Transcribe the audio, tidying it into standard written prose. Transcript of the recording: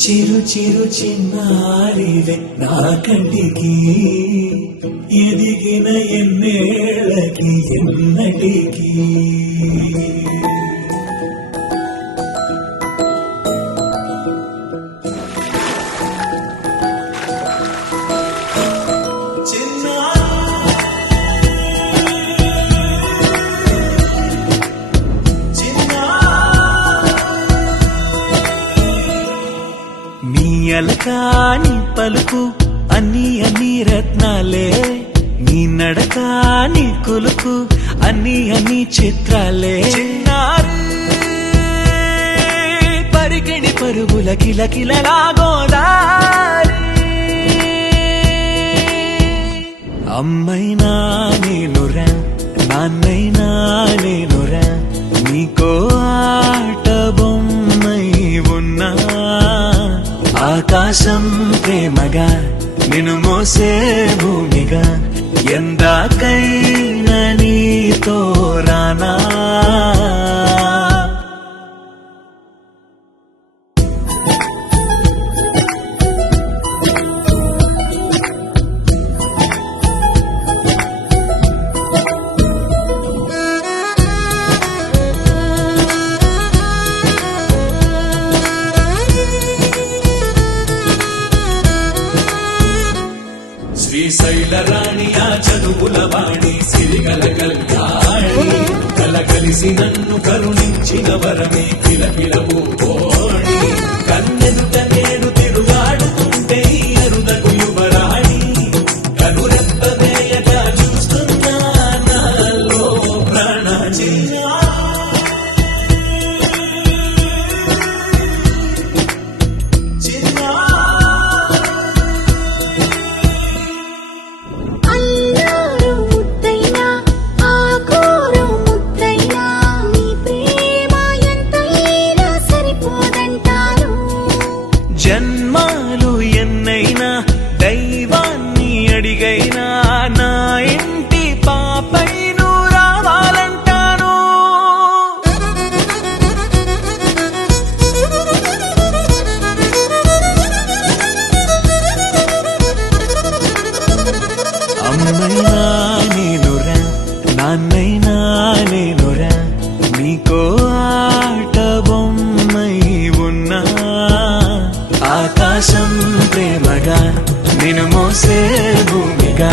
చిరు చిరు చిన్నారివే నా కంటికి ఎదిగిన ఎన్నేళ్ళకి ఎన్నటికి అలకాని పలుకు అన్ని అన్ని రత్నాలే నీ నడకాని కులుకు అన్ని అన్ని చిత్రాలే పరికిణి పరుగుల కిలకిలలాగోదారి అమ్మైనా నేనురా నాన్నైనా నేనురా నీకో ఆట బొమ్మై ఉన్నా ఆకాశం ప్రేమగా నిన్ను మోసే భూమిగా ఎందాకైనా నీతో రానా శ్రీశైల రాణి ఆ చదువుల వాణి సిరిగల కళ్యాణి కలగలిసి నన్ను కరుణించిన వరమే కిలకిలవు కోణి కన్నెదుట నేను తిరుగాడుతుంటే అరుదకు యువరాణి కనురెప్పవేయగా చూస్తున్నా నాలో ప్రాణ జన్మాలు ఎన్నైనా దైవాన్ని అడిగైనా నా ఇంటి పాపై నువ్వు రావాలంటాను అమ్మైనా నేనురా నాన్నైనా నేనురా నీకో ఆట బొమ్మై ఉన్నా ఆకాశం ప్రేమగా నిన్ను మోసే భూమిగా